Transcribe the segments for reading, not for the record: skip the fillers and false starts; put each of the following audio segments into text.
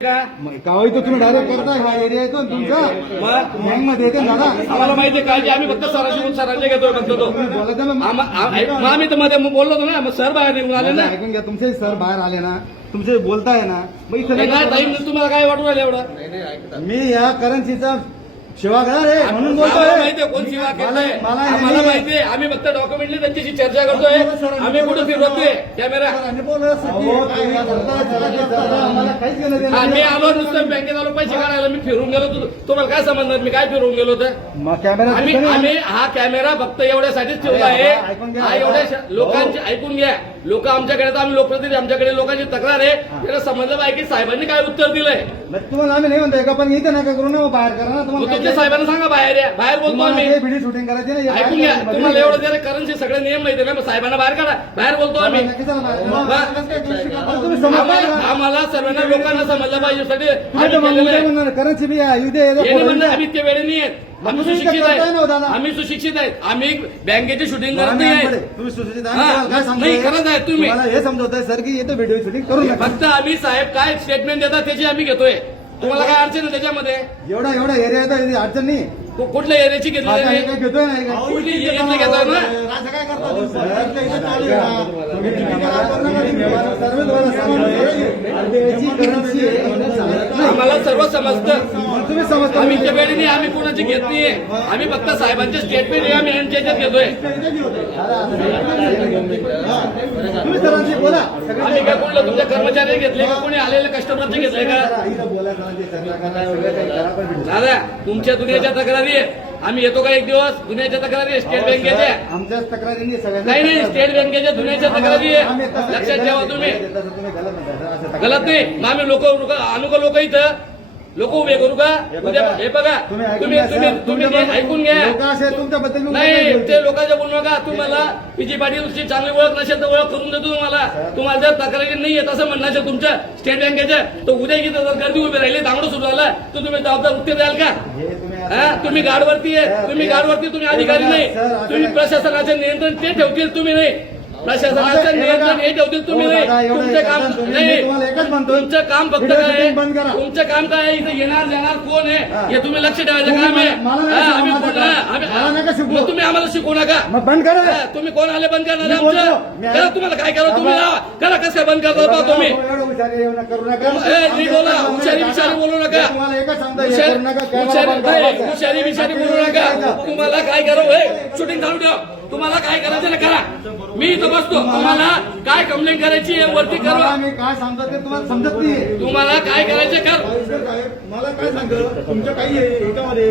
गावाई तर तुम्ही डायरेक्ट करताय हा एरिया येतो ना तुमचा बँक मध्ये येते ना दादा. आम्हाला माहिती आहे काळजी आम्ही फक्त सरांचे घेतोय म्हणतो तो तुम्ही बोलत आहे ना मग आम्ही तर मध्ये बोललो होतो ना मग सर बाहेर निघून आले ना. ऐकून घ्या तुमचे सर बाहेर आले ना तुमचे बोलताय ना मग इथं काय नाही टाईम तुम्हाला काय वाटून राहिलं एवढं मी या करन्सीचा सेवागार आहे म्हणून बोलतोय. आम्हाला माहिती आहे कोण सेवा केलंय आम्हाला माहिती आहे. आम्ही फक्त डॉक्युमेंटली त्यांच्याशी चर्चा करतोय. आम्ही कुठे फिरवतोय कॅमेरा. आम्ही आलो नुसतं बँकेत आलो पैसे काढायला मी फिरून गेलो तुम्हाला काय समजणार मी काय फिरून गेलो तर आम्ही हा कॅमेरा फक्त एवढ्यासाठीच ठेवला आहे. हा एवढ्या लोकांची ऐकून घ्या लोक आमच्याकडे तर आम्ही लोकप्रतिनिधी आमच्याकडे लोकांची तक्रार आहे त्याला समजलं पाहिजे की साहेबांनी काय उत्तर दिलंय. तुम्हाला आम्ही नाही म्हणतोय का पण इथे नका करू ना बाहेर करा ना तुमच्या साहेबांना सांगा बाहेर या बाहेर बोलतो आम्ही व्हिडिओ शूटिंग करायची ना ऐकून घ्या तुम्हाला एवढं जरा करन्सी सगळे नियम माहिती आहे ना साहेबांना बाहेर काढा बाहेर बोलतो आम्ही. आम्हाला सर्वांना लोकांना समजलं पाहिजे करन्सी बी आम्ही त्या वेळेने आहेत. आम्ही सुशिक्षित आहेत आम्ही सुशिक्षित आहेत आम्ही बँकेची शूटिंग करत नाही आहे. तुम्ही सुशिक्षित नाही करत आहे तुम्ही हे समजवताय सर की येतो व्हिडिओ शूटिंग करू नका. फक्त आम्ही साहेब काय स्टेटमेंट देतात त्याची आम्ही घेतोय. तुम्हाला काय अडचण आहे त्याच्यामध्ये एवढा एरिया येतो अडचण नाही. कुठल्या एरियाची घेतली घेतोय ना कुठली एरियातली घेतोय ना. आम्हाला सर्व समजतं तुम्ही समजता आम्ही त्या वेळेने आम्ही कोणाची घेत नाहीये. आम्ही फक्त साहेबांचे स्टेटमेंट हे आम्ही यांच्या ह्याच्यात घेतोय. तुम्ही सरांशी बोला. आम्ही काय कोणलं तुमच्या कर्मचारी घेतले का कोणी आलेले कस्टमरचे घेतले का दादा तुमच्या दुनियाच्या तक्रारी आहे. आम्ही येतो का एक दिवस दुनियाच्या तक्रारी स्टेट बँकेच्या आमच्या तक्रारी नाही स्टेट बँकेच्या दुनियाच्या तक्रारी आहे. लक्षात ठेवा तुम्ही गलत नाही. मग आम्ही लोक आणू का लोक इथं लोक उभे करू का उद्या हे बघा तुम्ही ऐकून घ्या तुमच्याबद्दल नाही ते लोकांच्या बोलू नका. तुम्हाला पीजी पाटीलची चांगली ओळख नसेल तर ओळख करून देतो तुम्हाला जर तक्रारी नाही येत असं म्हणणं असेल तुमच्या स्टेट बँकेच्या तर उद्या इथं जर गर्दी उभी राहिली दांगडं सुरू झाला तर तुम्ही जबाबदार उत्तर द्याल का. तुम्ही गाडवरती आहे तुम्ही अधिकारी नाही. तुम्ही प्रशासनाचे नियंत्रण ते ठेवतील तुम्ही नाही. प्रशासनाचं नियंत्रण हे ठेवतील तुम्ही नाही. तुमचं काम नाही तुमचं काम फक्त काय तुमचं काम काय आहे इथे येणार जाणार कोण आहे हे तुम्ही लक्ष ठेवायचं काम आहे. आम्ही तुम्ही आम्हाला शिकवू नका बंद करा. तुम्ही कोण आले बंद करणार आमचं तुम्हाला काय करा तुम्ही करा कसं काय बंद करता पहा तुम्ही बोला हुशारी विषारी बोलू नका हुशारी विषारी बोलू नका. तुम्हाला काय करा शूटिंग चालू ठेवा. तुम्हाला काय करायचं ना करा. मी इथं बसतो तुम्हाला काय कंप्लेंट करायची आहे वरती करा. मी काय सांगतो ते तुम्हाला समजत नाही. तुम्हाला काय करायचं कर. मला काय सांगत तुमच्या काही एकामध्ये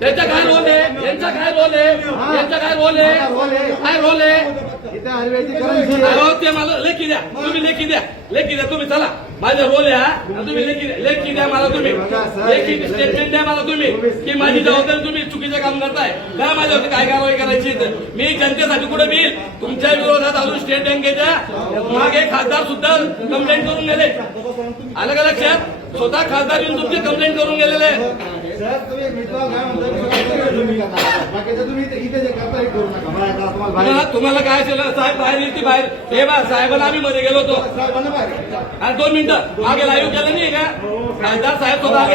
त्याचा काय रोल आहे यांचा काय रोल आहे यांचा काय रोल आहे काय रोल आहे इथे आयुर्वेदिक करन्सी ते मला लेखी द्या तुम्ही लेखी द्या तुम्ही चला माझा रोल आहे हा तुम्ही लेखी द्या मला तुम्ही लेखी स्टेटमेंट द्या मला तुम्ही की माझी जबाबदारी तुम्ही चुकीचं काम करताय का माझ्यावरती काय कारवाई करायची मी जनतेसाठी कुठे मी तुमच्या विरोधात अजून स्टेट बँकेच्या मागे खासदार सुद्धा कंप्लेंट करून गेले आलं का लक्षात स्वतः खासदार येऊन तुमची कंप्लेंट करून गेलेले. तुम्हाला काय असेल साहेब बाहेर येते बाहेर हे बा साहेबांना आम्ही मध्ये गेलो होतो 2 मिनिटं मागे लाईव्ह केलं नाही का खासदार साहेब स्वतः आले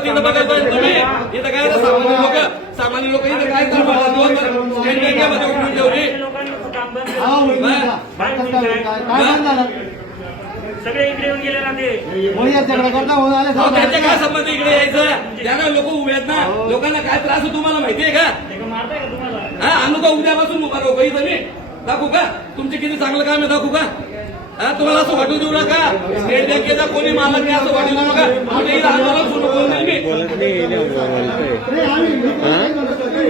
तिथं बघायला पाहिजे तुम्ही इथं काय सामान्य लोक इथं काय स्टेट बँकेमध्ये उठून ठेवली सगळे इकडे येऊन गेले ना त्याच्या काय संबंध इकडे यायचं त्यांना लोक उभे आहेत ना लोकांना काय त्रास आहे तुम्हाला माहितीये का हा आणू का उद्यापासून उभा राहू का इथं मी दाखवू का तुमचे किती चांगलं काम आहे दाखवू का तुम्हाला असं वाटू देऊ नका स्टेट बँकेचा कोणी मालक नाही असं वाटू देऊ नका आंदोलन सुरू करून देईल मी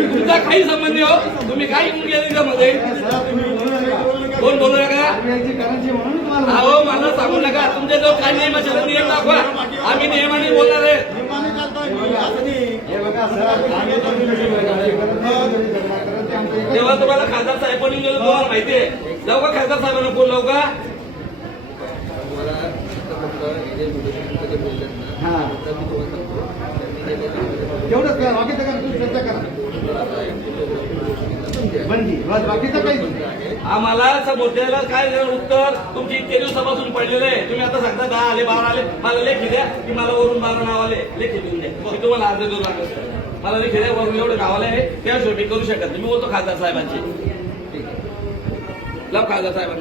तुमचा काही संबंध हो तुम्ही काय येऊन गेले त्यामध्ये कोण बोलू नका अहो मला सांगू नका तुमच्या जो काय नियम असेल नियम दाखवा आम्ही नियमाने बोलणार आहे. तेव्हा तुम्हाला खासदार साहेबांनी गेलो तुम्हाला माहिती आहे जाऊ का खासदार साहेबांना फोन लावू का एवढंच करा बाकीचं करा चर्चा करा बाकीचं काही आम्हाला समोरच्याला काय देणार उत्तर तुमची इतके दिवसापासून पडलेले आहे. तुम्ही आता सांगता 10 आले 12 आले मला लेखी द्या की मला वरून 12 नाव आले लेखी देऊन द्या मी तुम्हाला अर्ज देऊ लागत मला लेखी द्या वरून एवढे नाव आले त्याशिवाय मी करू शकत नाही. मी बोलतो खासदार साहेबांचे लाव खासदार साहेबांना